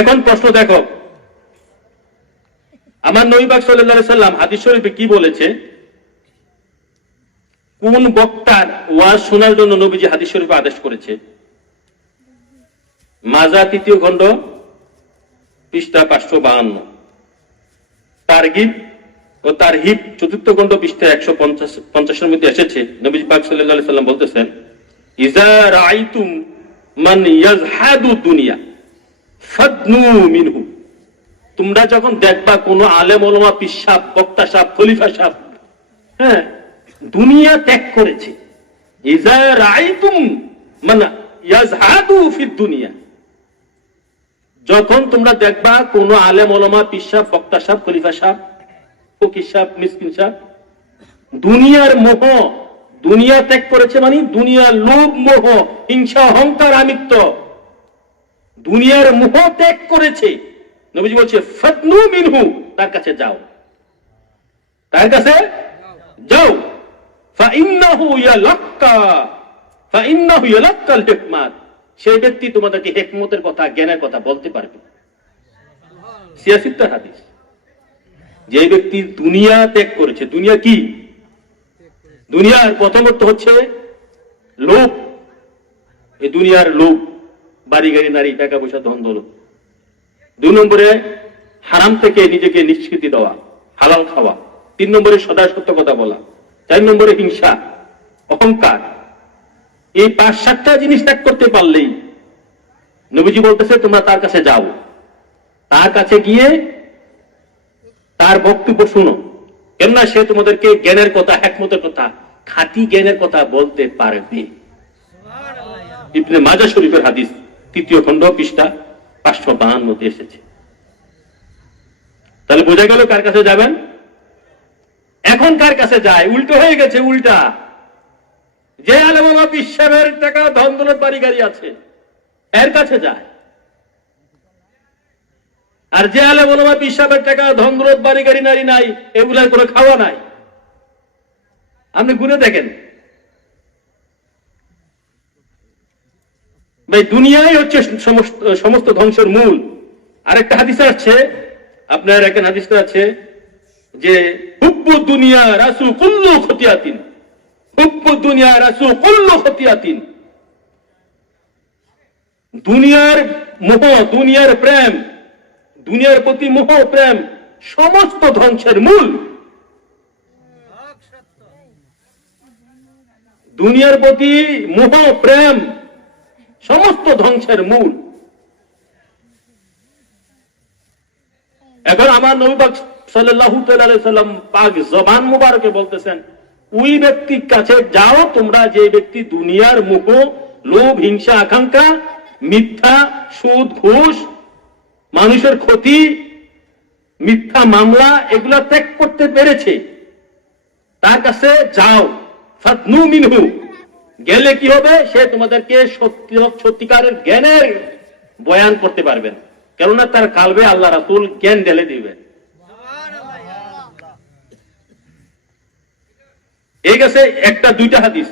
এখন প্রশ্ন দেখো, আমার নবী পাক সাল্লাল্লাহু আলাইহি সাল্লাম হাদিস শরীফে কি বলেছে? কোন বক্তার ওয়াজ শোনার জন্য নবীজি হাদিস শরীফে আদেশ করেছে? মাজা 3য় খণ্ড পৃষ্ঠা 552, তারগিব ও তারহিব 4th খণ্ড পৃষ্ঠা 150 এর মধ্যে এসেছে। নবী পাক সাল্লাল্লাহু আলাইহি সাল্লাম বলতেছেন, ইজা রাআইতুম মান ইয়াজহাদু দুনিয়া ফাদনু মিনহু। তোমরা যখন দেখবা কোন আলেম ওলামা, পীর সাহেব, বক্তা সাহেব, খলিফা সাহেব দুনিয়া ত্যাগ করেছে, ইজা রাআইতুম মান ইয়াজহাদু ফিদ দুনিয়া, যখন তোমরা দেখবা কোন আলেম ওলামা, পীর সাহেব, বক্তা সাহেব, খলিফা সাহেব, ফকির সাহেব, মিসকিন সাহেব দুনিয়ার মোহ, দুনিয়া ত্যাগ করেছে, মানে দুনিয়ার লোভ, মোহ, হিংসা, অহংকার, আমিত্ব, দুনিয়ার মোহ ত্যাগ করেছে, নবীজি বলছে ফাদনু মিনহু, তার কাছে যাও, তার কাছে যাও। ফাইন্নাহু ইয়ালাক্কাল হিকমাত, সেই ব্যক্তি তোমাদেরকে হিকমতের কথা, জ্ঞানের কথা বলতে পারবে। সিয়াসিত্তার হাদিস। যে ব্যক্তি দুনিয়া ত্যাগ করেছে, দুনিয়া কি? দুনিয়ার প্রথমত হচ্ছে লোভ, এই দুনিয়ার লোভ, বাড়ি গাড়ি, নারী, টাকা পয়সা, ধন দৌলত। 2 নম্বরে হারাম থেকে নিজেকে নিষ্কৃতি দেওয়া, হালাল খাওয়া। 3 নম্বরে সদা সত্য কথা বলা। 4 নম্বরে হিংসা, অহংকার। এই 5-7টা জিনিস ত্যাগ করতে পারলেই নবীজি বলতেছে তোমরা তার কাছে যাও, তার কাছে গিয়ে তার বক্তব্য শুনো, কেননা সে তোমাদেরকে জ্ঞানের কথা, হিকমতের কথা, খাঁটি জ্ঞানের কথা বলতে পারবে। ইবনে মাজাহ শরীফের হাদিস 3য় খণ্ড পৃষ্ঠা 552 মধ্যে এসেছে। তাহলে বোঝা গেল কার কাছে যাবেন। এখন কার কাছে যায়? উল্টো হয়ে গেছে, উল্টা। যে আলেম ওলামা, পীর সাহেবের টাকা, ধন দৌলত, বাড়ি গাড়ি আছে, এর কাছে যায়। আর যে আলেম ওলামা, পীর সাহেবের টাকা, ধন দৌলত, বাড়ি গাড়ি, নারী নাই, এগুলার কোনো খাওয়া নাই। আপনি গুনে দেখেন ভাই, দুনিয়াই হচ্ছে সমস্ত ধ্বংসের মূল। আরেকটা হাদিস আছে, আপনার একটা হাদিসটা আছে যে হুব্বু দুনিয়া রাসু কুল্লু খতিয়াতিন, হুব্বু দুনিয়া রাসু কুল্লু খতিয়াতিন। দুনিয়ার মোহ, দুনিয়ার প্রেম, দুনিয়ার প্রতি মোহ প্রেম সমস্ত ধ্বংসের মূল। দুনিয়ার প্রতি মোহ প্রেম সমস্ত ধ্বংসের মূল। এখন আমার নবী পাক সাল্লাল্লাহু আলাইহি সাল্লাম পাক জবান মুবারকে বলতেছেন, ওই ব্যক্তির কাছে যাও তোমরা যে ব্যক্তি দুনিয়ার মোহ, লোভ, হিংসা, আকাঙ্ক্ষা, মিথ্যা, সুদ, ঘুষ, মানুষের ক্ষতি, মিথ্যা মামলা, এগুলা ত্যাগ করতে পেরেছে, তার কাছে যাও। ফাদনু মিনহু, গেলে কি হবে? সে তোমাদেরকে সত্যিকারের জ্ঞানের বয়ান করতে পারবেন, কেননা তার কালবে আল্লাহ রাসূল জ্ঞান ঢেলে দিবেন। এই গেছে একটা 2টা হাদিস।